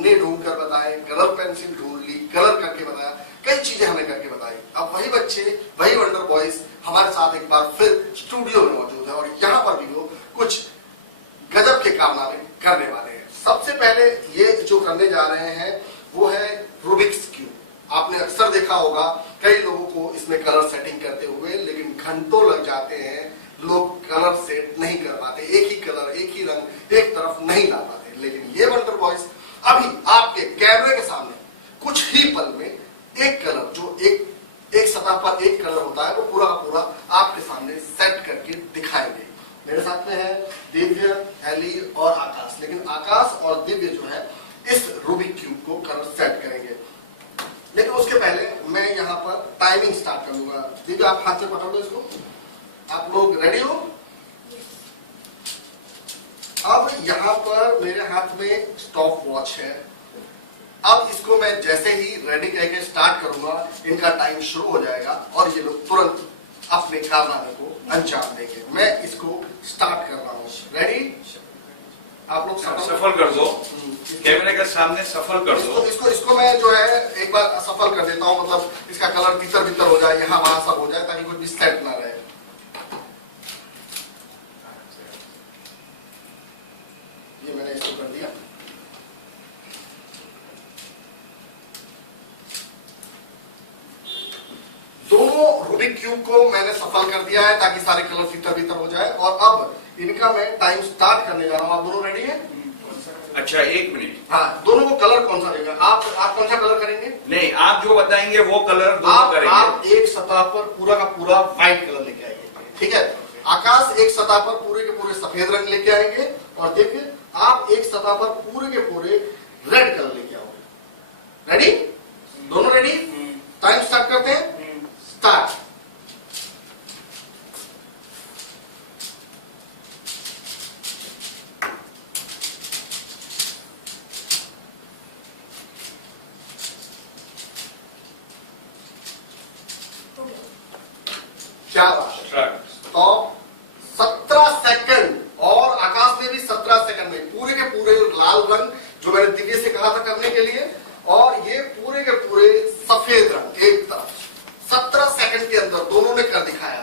हमने ढूंढ कर बताए, कलर पेंसिल ढूंढ ली, कलर करके बताया, कई चीजें हमने करके बताई। अब वही बच्चे, वही वंडर बॉयज हमारे साथ एक बार फिर स्टूडियो में मौजूद है और यहाँ पर भी वो कुछ गजब के कारनामे करने वाले हैं। सबसे पहले ये जो करने जा रहे हैं वो है रूबिक्स क्यूब। आपने अक्सर देखा होगा कई लोगों को इसमें कलर सेटिंग करते हुए, लेकिन घंटों लग जाते हैं, लोग कलर सेट नहीं कर पाते, एक ही कलर, एक ही रंग एक तरफ नहीं ला पाते। लेकिन ये वंडर बॉयज अभी आपके कैमरे के सामने कुछ ही पल में एक कलर, जो एक सतह पर एक कलर होता है, वो पूरा पूरा आपके सामने सेट करके दिखाएंगे। मेरे साथ में है दिव्य, हेली और आकाश। लेकिन आकाश और दिव्य जो है इस रूबिक क्यूब को कलर सेट करेंगे, लेकिन उसके पहले मैं यहाँ पर टाइमिंग स्टार्ट करूंगा। दिव्य आप हाथ से पकड़ लो इसको। आप लोग रेडी हो? अब यहाँ पर मेरे हाथ में स्टॉप वॉच है। अब इसको मैं जैसे ही रेडी कह के स्टार्ट करूंगा, इनका टाइम शुरू हो जाएगा और ये लोग तुरंत अपने कारनामे को अंजाम देंगे। मैं इसको स्टार्ट कर रहा हूँ। रेडी? आप लोग सफल कर दो, कैमरे के सामने सफल कर दो। इसको मैं जो है एक बार सफल कर देता हूँ, मतलब इसका कलर भीतर भीतर हो जाए, यहाँ वहां सब हो जाए, ताकि कुछ भी सेट ना रहे। ये मैंने इसको कर दिया। दोनों रूबिक क्यूब को मैंने सफल कर दिया है ताकि सारे कलर भीतर भीतर हो जाए। और अब इनका मैं टाइम स्टार्ट करने जा रहा हूँ। आप दोनों रेडी हैं? अच्छा, 1 मिनट। हाँ, दोनों को कलर कौन सा देगा? आप कौन सा कलर करेंगे? नहीं, आप जो बताएंगे वो कलर दोनों करेंगे। आप एक सतह पर पूरा का पूरा व्हाइट कलर लेके आएंगे, ठीक है? आकाश एक सतह पर पूरे के पूरे सफेद रंग लेके आएंगे और देखिए आप एक सतह पर पूरे के पूरे रेड कलर लेके आओगे। रेडी? दोनों रेडी? टाइम स्टार्ट करते हैं। स्टार्ट। क्या बात है? तो 17 सेकंड और आकाश ने भी 17 सेकंड में पूरे के पूरे लाल रंग जो मैंने दिव्य से कहा था करने के लिए, और ये पूरे के पूरे सफेद रंग एक तरफ 17 सेकंड के अंदर दोनों ने कर दिखाया।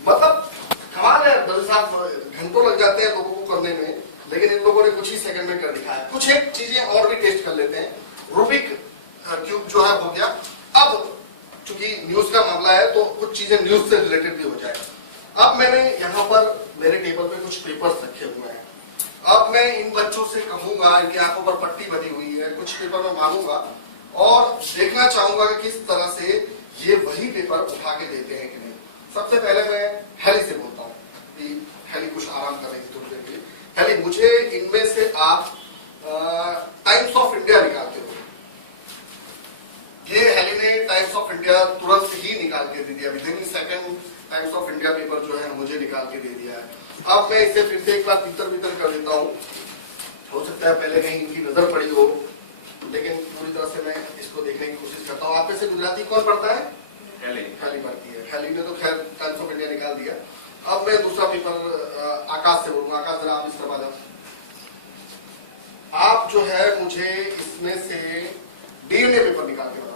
मतलब कमाल है दल साहब, घंटों लग जाते हैं लोगों को करने में, लेकिन इन लोगों ने कुछ ही सेकंड में कर दिखाया। कुछ एक चीजें और भी टेस्ट कर लेते हैं। रूबिक क्यूब जो है हो गया। अब चूंकि न्यूज का मामला है तो कुछ चीजें न्यूज से रिलेटेड भी हो जाएगा। अब मैंने यहाँ पर मेरे टेबल पे कुछ पेपर्स रखे हुए हैं। अब मैं इन बच्चों से कहूंगा, इनकी आंखों पर पट्टी बनी हुई है, कुछ पेपर मैं मांगूंगा और देखना चाहूंगा कि किस तरह से ये वही पेपर उठा के देते हैं कि नहीं। सबसे पहले मैं हेली से बोलता हूँ कि हेली कुछ आराम करेंगे थोड़ी देर के लिए। हेली, मुझे इनमें से आप टाइम्स ऑफ इंडिया निकालते हो। ये हेली ने टाइम्स ऑफ इंडिया तुरंत ही निकाल के दे दिया। Within second times of India paper जो है मुझे निकाल के दे दिया है। अब मैं इसे फिर से एक बार भीतर भीतर कर देता हूँ। हो सकता है पहले कहीं इनकी नजर पड़ी हो, लेकिन पूरी तरह से मैं इसको देखने की कोशिश करता हूँ। आप में से गुजराती कौन पढ़ता है? हेली पढ़ती है। हेली ने तो खैर टाइम्स ऑफ इंडिया निकाल दिया। अब मैं दूसरा पेपर आकाश से बोलूंगा। आकाश, जरा आप इस तरफ आ जाओ। आप जो है मुझे इसमें से डीएनए पेपर निकाल के बताओ।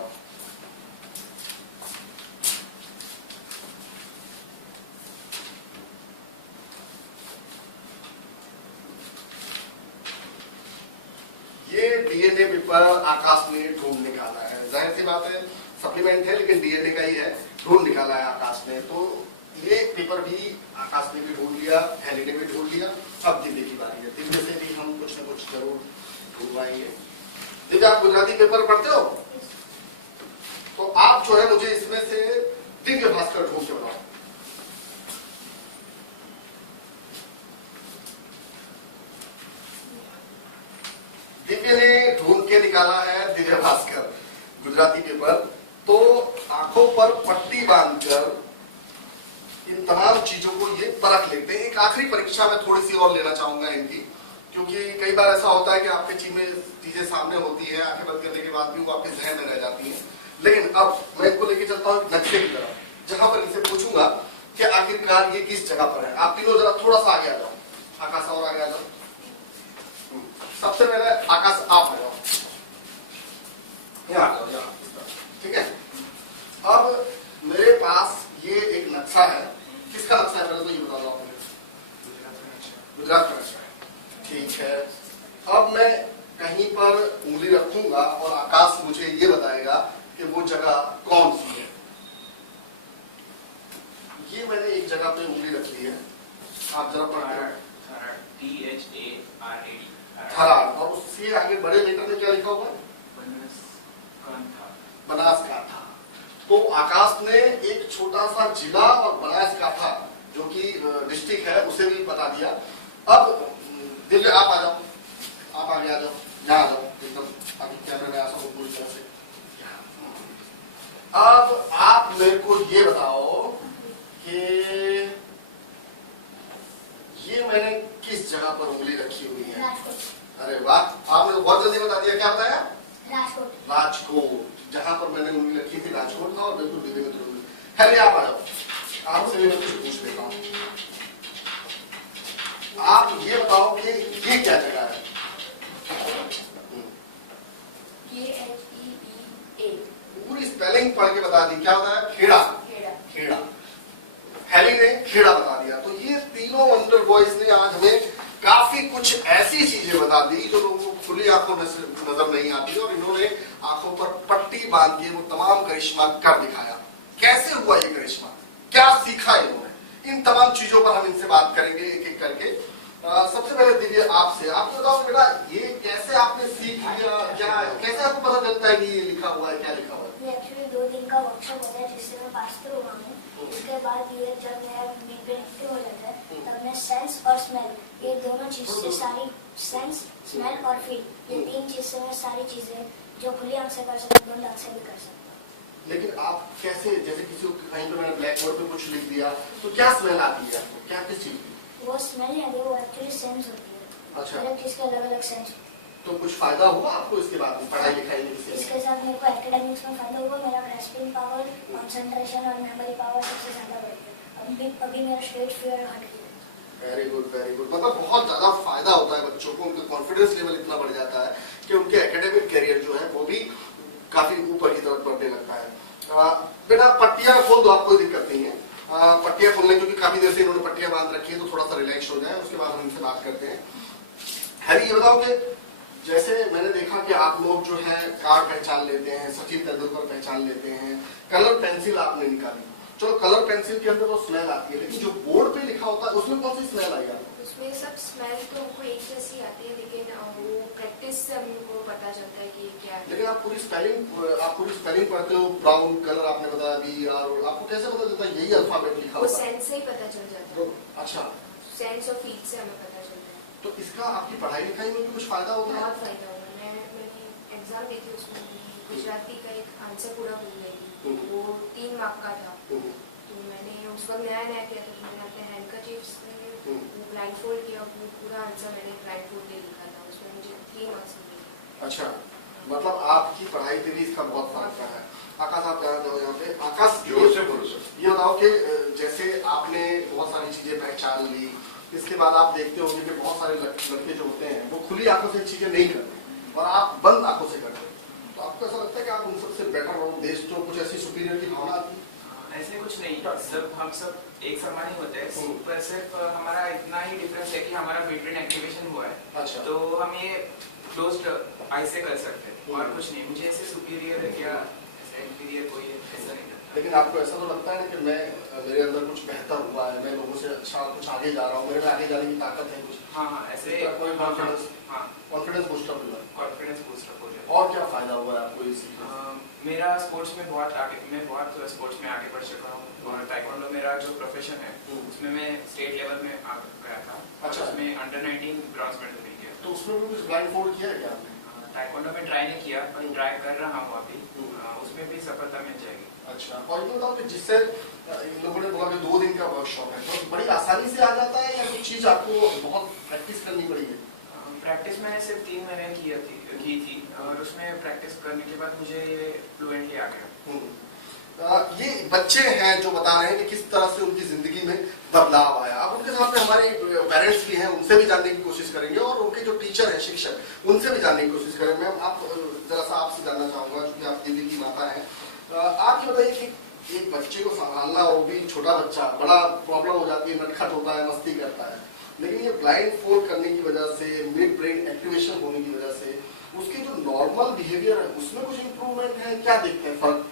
ये डीएनए पेपर आकाश ने ढूंढ निकाला है। जाहिर सी बात है सप्लीमेंट है, लेकिन डीएनए का ही है। ढूंढ निकाला है आकाश ने। तो ये पेपर भी आकाश ने भी ढूंढ लिया, हेली ने भी ढूंढ लिया। अब दिव्य की बारी है। दिव्य से भी हम कुछ न कुछ जरूर ढूंढवाएंगे। दिव्य, आप गुजराती पेपर पढ़ते हो? तो आप जो है मुझे इसमें से दिव्य भास्कर ढूंढ के बताओ। दिव्य ने ढूंढ के निकाला है दिव्य भास्कर गुजराती पेपर। तो आंखों पर पट्टी बांधकर इन तमाम चीजों को ये परख लेते हैं। एक आखिरी परीक्षा में थोड़ी सी और लेना चाहूंगा इनकी, क्योंकि कई बार ऐसा होता है कि आपके चीजें सामने होती है, आंखें बंद करने के बाद भी वो आपके जहन में रह जाती हैं। लेकिन अब मैं इनको लेके चलता हूँ नक्शे की तरफ, जहां पर इनसे पूछूंगा कि आखिरकार ये किस जगह पर है। आप तीनों जरा थोड़ा सा आगे आ जाओ। आकाश और आगे आ जाओ। सबसे पहले आकाश आप आ जाओ। मैं कहीं पर उंगली रखूंगा और आकाश मुझे ये बताएगा कि वो जगह कौन सी है। ये मैंने एक जगह पे उंगली रख ली है, आप जरा पढ़ THARAD थरार, और उससे आगे बड़े लेटर में क्या लिखा हुआ है? बनासकांठा। तो आकाश ने एक छोटा सा जिला और बनासकांठा जो कि डिस्ट्रिक्ट है उसे भी बता दिया। अब दिव्य आप आ जाओ, आप आगे आ जाओ, यहाँ आ जाओ एकदम अभी कैमरे में आ सको पूरी तरह से। अब आप मेरे को ये बताओ कि ये मैंने किस जगह पर उंगली रखी हुई है? अरे वाह, आपने बहुत जल्दी बता दिया। क्या बताया? राजकोट। राजकोट, जहां पर मैंने उंगली रखी थी राजकोट था, और बिल्कुल दिव्य मित्र। खैर आप आ जाओ, आपसे भी मैं कुछ पूछ लेता हूँ। आप ये बताओ कि ये क्या जगह है? KHEEA। पूरी स्पेलिंग पढ़ के बता दी। क्या होता है? खेड़ा। खेड़ा। हेली ने खेड़ा बता दिया। तो ये तीनों वंडर बॉयज ने आज हमें काफी कुछ ऐसी चीजें बता दी जो लोगों को खुली आंखों नजर नहीं आती, और इन्होंने आंखों पर पट्टी बांध के वो तमाम करिश्मा कर दिखाया। कैसे हुआ ये करिश्मा, क्या सीखा इन्होंने, इन तमाम चीजों पर हम इनसे बात करेंगे एक एक करके। सबसे पहले दिव्य आपसे, आप बताओ बेटा ये कैसे आपने सीख लिया, क्या कैसे आपको पता चलता है कि ये लिखा हुआ है, क्या लिखा हुआ है? एक्चुअली 2 दिन का वर्कशॉप होता है जिससे मैं पास थ्रू हुआ हूँ। उसके बाद ये जब मेरा मिडब्रेन एक्टिव हो जाता है तब मैं सेंस और स्मेल, ये दोनों चीज से सारी, सेंस, स्मेल और फील, ये 3 चीज से मैं सारी चीजें जो खुली आंख से कर सकता हूँ बंद आंख से भी कर सकता हूँ। लेकिन आप कैसे, जैसे किसी को कहीं पे मैंने ब्लैक बोर्ड पे कुछ लिख दिया तो क्या स्मेल आती है आपको, क्या किस चीज की? वो स्मेल नहीं आती, वो एक्चुअली सेंस होती है। अच्छा, अलग चीज के अलग अलग सेंस। तो कुछ फायदा हुआ आपको इसके बाद में पढ़ाई लिखाई में? इसके साथ मेरे को एकेडमिक्स में फायदा हुआ, मेरा ग्रास्पिंग पावर, कंसंट्रेशन और मेमोरी पावर सबसे ज्यादा बढ़ गया। अभी मेरा स्टेज फियर हट गया। Very good, very good. मतलब बहुत ज्यादा फायदा होता है बच्चों को, उनका कॉन्फिडेंस लेवल इतना बढ़ जाता है कि उनके एकेडमिक करियर जो है वो भी काफी ऊपर की तरफ बढ़ने लगता है। बेटा पट्टियां खोल दो, आपको कोई दिक्कत नहीं है। पट्टियां खोलने, क्योंकि काफी देर से इन्होंने पट्टियां बांध रखी है तो थोड़ा सा रिलैक्स हो जाए, उसके बाद हम इनसे बात करते हैं। हैरी ये बताओ कि जैसे मैंने देखा कि आप लोग जो है कार्ड पहचान लेते हैं, सचिन तेंदुलकर पहचान लेते हैं, कलर पेंसिल आपने निकाली। चलो कलर पेंसिल के अंदर तो स्मेल आती है, लेकिन जो बोर्ड पे लिखा होता है उसमें कौन सी स्मेल आई आपको? उसमें सब स्मेल तो हमको एक जैसी आती है, लेकिन वो प्रैक्टिस से हमको पता चलता है कि क्या है। लेकिन आप पूरी स्पेलिंग पढ़ते हो, ब्राउन कलर आपने बताया बी आर, आपको कैसे पता चलता है यही अल्फाबेट लिखा वो होता है? सेंस से ही पता चल जाता है। अच्छा, सेंस और फील से हमें पता चलता है। तो इसका आपकी पढ़ाई लिखाई में भी कुछ फायदा होता है? बहुत फायदा हुआ। मैंने एग्जाम दी थी, उसमें गुजराती का एक आंसर पूरा भूल गई थी, वो 3 मार्क का था। तो मैंने उस वक्त नया किया था, तो मैंने अपने हैंडकरचीफ से ब्लाइंड फोल्ड किया, वो पूरा आंसर मैंने ब्लाइंड फोल्ड के लिखा था, उसमें मुझे 3 मार्क्स मिले। अच्छा, मतलब आपकी पढ़ाई पे भी इसका बहुत फर्क पड़ा है। आकाश आप क्या जाओ यहाँ पे? आकाश जोर से बोलो सर। ये बताओ कि जैसे आपने बहुत सारी चीजें पहचान ली, इसके बाद आप देखते होंगे कि बहुत सारे लड़के जो होते हैं वो खुली आंखों से चीजें नहीं करते और आप बंद आंखों से करते हैं, तो आपको ऐसा लगता है कि आप उन सबसे बेटर हो, देश तो कुछ ऐसी सुपीरियर की भावना आती है? ऐसे कुछ नहीं, सब हम सब एक समान ही होते हैं, पर सिर्फ हमारा इतना ही डिफरेंस है कि हमारा मिडब्रेन एक्टिवेशन हुआ है। अच्छा, तो हम ये क्लोज्ड आई से कर सकते हैं और कुछ नहीं। मुझे ऐसे सुपीरियर या ऐसा इंफीरियर कोई ऐसा नहीं लगता। लेकिन आपको ऐसा तो लगता है ना कि मेरे अंदर कुछ बेहतर हुआ है, मैं लोगों से अच्छा कुछ आगे जा रहा हूँ, मेरे में आगे जाने की ताकत है कुछ? हाँ हाँ, ऐसे कोई कॉन्फिडेंस? हाँ, कॉन्फिडेंस बूस्टअप हुआ है, कॉन्फिडेंस बूस्टअप हो जाए। और क्या फायदा हुआ है आपको इस? मेरा स्पोर्ट्स में बहुत आगे, मैं बहुत स्पोर्ट्स में आगे बढ़ चुका हूँ, और ताइक्वांडो मेरा जो प्रोफेशन है उसमें मैं स्टेट लेवल में आ गया था। अच्छा, उसमें अंडर 19 ब्रॉन्ज मेडल मिल गया। तो उसमें भी कुछ ब्लाइंड फोल्ड किया है क्या आपने? ताइक्वांडो में ट्राई नहीं किया, पर ट्राई कर रहा हूँ अभी, उसमें भी सफलता मिल जाएगी। अच्छा, और ये बताओ कि जिससे इन लोगों ने बोला कि 2 दिन का वर्कशॉप है, तो बड़ी आसानी से आ जाता है या कुछ चीज आपको बहुत प्रैक्टिस करनी पड़ी है? प्रैक्टिस मैंने सिर्फ 3 महीने की थी और उसमें प्रैक्टिस करने के बाद मुझे ये फ्लुएंटली आ गया। ये बच्चे हैं जो बता रहे हैं कि किस तरह से उनकी जिंदगी में बदलाव आया। अब उनके साथ में हमारे पेरेंट्स भी हैं, उनसे भी जानने की कोशिश करेंगे, और उनके जो टीचर हैं, शिक्षक, उनसे भी जानने की कोशिश करेंगे। मैम, आप जरा सा आपसे जानना चाहूंगा, क्योंकि आप दिल्ली की माता हैं, आप ये बताइए कि एक बच्चे को संभालना, वो भी छोटा बच्चा, बड़ा प्रॉब्लम हो जाती है, नटखट होता है, मस्ती करता है, लेकिन ये ब्लाइंड फोल्ड करने की वजह से, मिड ब्रेन एक्टिवेशन होने की वजह से उसके जो नॉर्मल बिहेवियर है उसमें कुछ इंप्रूवमेंट है? क्या देखते हैं फर्क?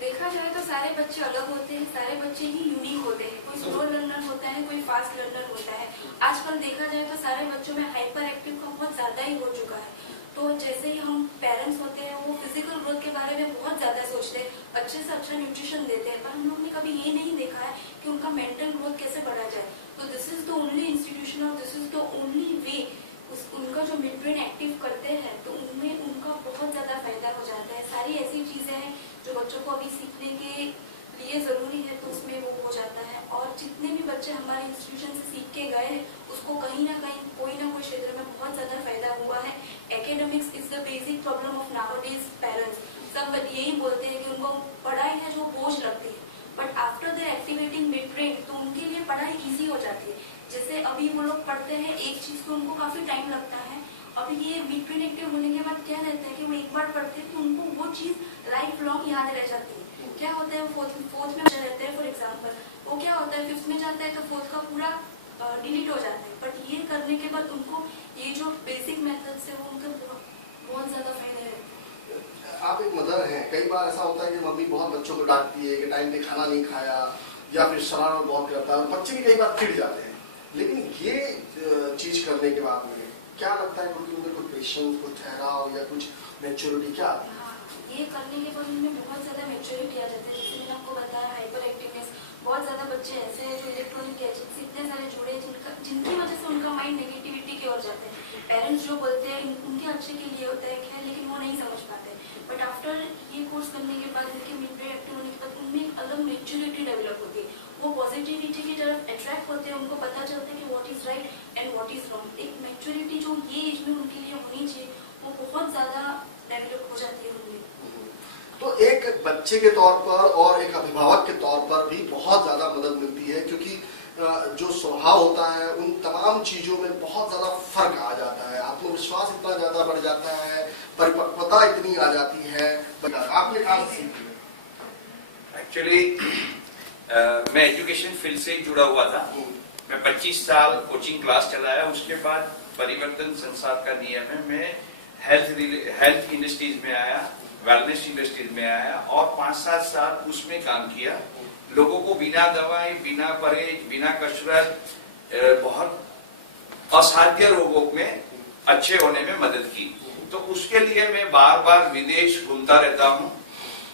देखा जाए तो सारे बच्चे अलग होते हैं, सारे बच्चे ही यूनिक होते हैं। कोई स्लो लर्नर होता है, कोई फास्ट लर्नर होता है। आजकल देखा जाए तो सारे बच्चों में हाइपर एक्टिव का बहुत ज्यादा ही हो चुका है। तो जैसे ही हम पेरेंट्स होते हैं वो फिजिकल ग्रोथ के बारे में बहुत ज्यादा सोचते हैं, अच्छे से अच्छा न्यूट्रिशन देते हैं, पर हम लोग ने कभी ये नहीं देखा है कि उनका मेंटल ग्रोथ कैसे बढ़ा जाए। तो this is the only institution और this is the only way उनका जो मिड ब्रेन एक्टिव करते हैं तो उनमें उनका बहुत ज्यादा फायदा हो जाता है। सारी ऐसी चीजें हैं जो बच्चों को अभी सीखने के लिए जरूरी है तो उसमें वो हो जाता है। और जितने भी बच्चे हमारे इंस्टीट्यूशन से सीख के गए हैं उसको कहीं ना कोई क्षेत्र में बहुत ज्यादा फायदा हुआ है। Academics is the basic problem of nowadays parents. सब यही बोलते हैं कि उनको पढ़ाई है जो बोझ लगती है, but after the activating mid brain तो उनके लिए पढ़ाई इजी हो जाती है। जैसे अभी वो लोग पढ़ते हैं एक चीज को उनको काफी टाइम लगता है, अभी ये मिड ब्रेन एक्टिव होने के बाद क्या रहता है कि वो एक बार पढ़ते हैं तो उनको वो चीज लाइफ लॉन्ग याद रह जाती है। क्या होता है फोर्थ में रहते हैं फॉर एग्जाम्पल, वो क्या होता है फिफ्थ में जाता है तो फोर्थ का पूरा डिलीट हो जाता है। बट ये करने के बाद उनको ये जो बेसिक मेथड है वो उनके बहुत ज्यादा फायदे रहते हैं। आप एक मदर हैं, कई बार ऐसा होता है कि मम्मी बहुत बच्चों को डांटती है कि टाइम पे खाना नहीं खाया या फिर शरारत बहुत करता है और बच्चे भी कई बार चिढ़ जाते हैं। लेकिन ये चीज करने के बाद में क्या लगता है कि उनमें कोई पेशेंस, कुछ ठहराव या कुछ मैच्योरिटी क्या आती है? ये करने के बाद उनमें बहुत ज्यादा मैच्योरिटी आ जाती है। जैसे मैंने आपको बताया हाइपर एक्टिवनेस, बहुत ज्यादा बच्चे ऐसे हैं जो इलेक्ट्रॉनिक गैजेट से इतने सारे जुड़े जिनकी वजह से उनका माइंड नेगेटिविटी की ओर जाते हैं। पेरेंट्स जो बोलते हैं उनके अच्छे के लिए होता है क्या, लेकिन वो नहीं समझ पाते। बट आफ्टर ये कोर्स करने के बाद उनके मिड ब्रेन एक्टिव होने के बाद उनमें एक अलग मैच्योरिटी डेवलप होती है। वो पॉजिटिविटी की तरफ अट्रैक्ट होते हैं, उनको पता चलता है कि what is right and what is wrong. एक मैच्योरिटी जो ये एज में उनके लिए होनी चाहिए वो बहुत ज्यादा डेवलप हो जाती है उनमें। तो एक बच्चे के तौर पर और एक अभिभावक के तौर पर भी बहुत ज्यादा मदद मिलती है, क्योंकि जो स्वभाव होता है उन तमाम चीजों में बहुत ज्यादा फर्क आ जाता है, आत्मविश्वास इतना ज्यादा बढ़ जाता है, परिपक्वता इतनी आ जाती है। आपने कहा एक्चुअली मैं एजुकेशन फील्ड से जुड़ा हुआ था। मैं 25 साल कोचिंग क्लास चलाया, उसके बाद परिवर्तन संसार का नियम है, मैं हेल्थ इंडस्ट्रीज में आया, वेलनेस इंडस्ट्रीज में आया और 5-7 साल उसमें काम किया। लोगों को बिना दवाई, बिना परहेज, बिना कसरत बहुत असाध्य रोगों में अच्छे होने में मदद की। तो उसके लिए मैं बार बार विदेश घूमता रहता हूँ।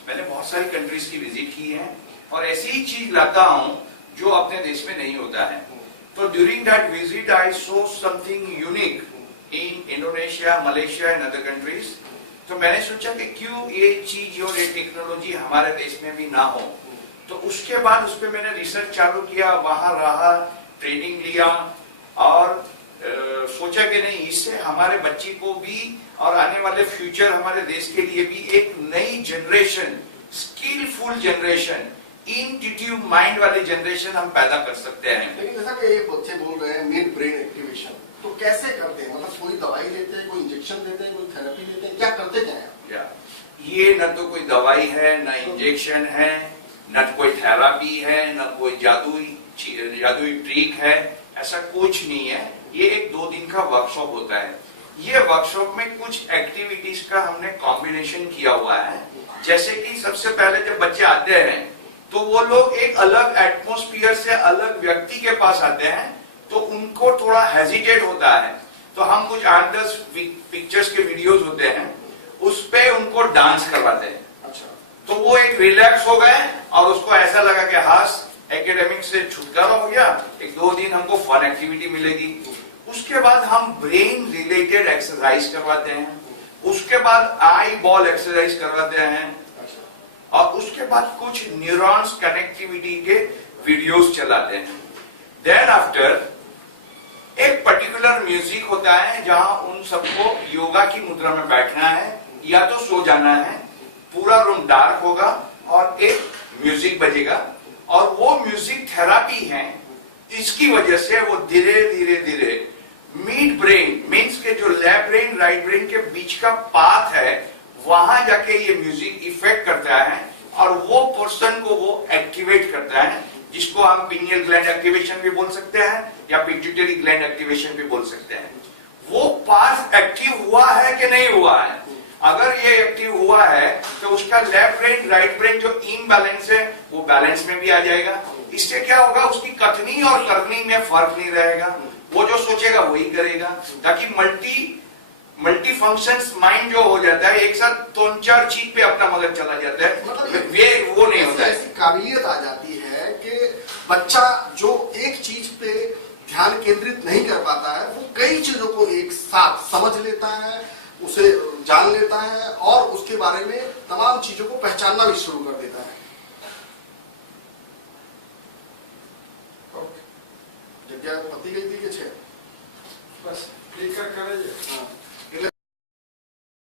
मैंने बहुत सारी कंट्रीज की विजिट की है और ऐसी ही चीज लाता हूँ जो अपने देश में नहीं होता है। तो during that visit I so something unique in Indonesia, Malaysia and other countries. तो मैंने सोचा कि क्यों ये चीज और ये टेक्नोलॉजी हमारे देश में भी ना हो। तो उसके बाद उस पर मैंने रिसर्च चालू किया, वहां रहा, ट्रेनिंग लिया और सोचा कि नहीं, इससे हमारे बच्ची को भी और आने वाले फ्यूचर हमारे देश के लिए भी एक नई generation, skillful generation, intuitive mind वाली जनरेशन हम पैदा कर सकते हैं। लेकिन जैसा कि ये बच्चे बोल रहे हैं मिड ब्रेन एक्टिवेशन, तो कैसे करते हैं? मतलब कोई दवाई लेते हैं, कोई इंजेक्शन देते हैं, कोई थेरेपी लेते हैं, क्या करते क्या है? ये न तो कोई दवाई है, न इंजेक्शन है, न कोई थेरेपी है, न कोई जादुई ट्रिक है, ऐसा कुछ नहीं है। ये एक 2 दिन का वर्कशॉप होता है। ये वर्कशॉप में कुछ एक्टिविटीज का हमने कॉम्बिनेशन किया हुआ है। जैसे कि सबसे पहले जब बच्चे आते हैं तो वो लोग एक अलग एटमॉस्फेयर से अलग व्यक्ति के पास आते हैं, तो उनको थोड़ा हेजिटेट होता है। तो हम कुछ 8-10 पिक्चर्स के वीडियोस होते हैं, उस पे उनको डांस करवाते हैं। अच्छा। तो वो एक रिलैक्स हो गए और उसको ऐसा लगा कि हाँ, एकेडमिक से छुटकारा हो गया, एक 2 दिन हमको फन एक्टिविटी मिलेगी। उसके बाद हम ब्रेन रिलेटेड एक्सरसाइज करवाते हैं, उसके बाद आई बॉल एक्सरसाइज करवाते हैं और उसके बाद कुछ न्यूरॉन्स कनेक्टिविटी के वीडियोस चलाते हैं। देन आफ्टर एक पर्टिकुलर म्यूजिक होता है जहां उन सबको योगा की मुद्रा में बैठना है या तो सो जाना है। पूरा रूम डार्क होगा और एक म्यूजिक बजेगा और वो म्यूजिक थेरापी है। इसकी वजह से वो धीरे धीरे मिड ब्रेन मीन्स के जो लेफ्ट ब्रेन राइट ब्रेन के बीच का पाथ है, वहां जाके ये म्यूजिक इफेक्ट करता है और वो पर्सन को वो एक्टिवेट करता है, जिसको हम पिनियल ग्लैंड एक्टिवेशन भी बोल सकते हैं या पिट्यूटरी ग्लैंड एक्टिवेशन भी बोल सकते हैं, वो पार्ट एक्टिव हुआ है कि नहीं हुआ है। अगर ये एक्टिव हुआ है तो उसका लेफ्ट ब्रेन राइट ब्रेन जो इनबैलेंस है वो बैलेंस में भी आ जाएगा। इससे क्या होगा, उसकी कथनी और करनी में फर्क नहीं रहेगा, वो जो सोचेगा वही करेगा, ताकि मल्टी फंक्शंस माइंड जो हो जाता है, एक साथ 3-4 चीज पे अपना मगज चला जाता है, मतलब ये वो नहीं होता है। ऐसी काबिलियत आ जाती है कि बच्चा जो एक चीज पे ध्यान केंद्रित नहीं कर पाता है, वो कई चीजों को एक साथ समझ लेता है, उसे जान लेता है और उसके बारे में तमाम चीजों को पहचानना भी शुरू कर देता है।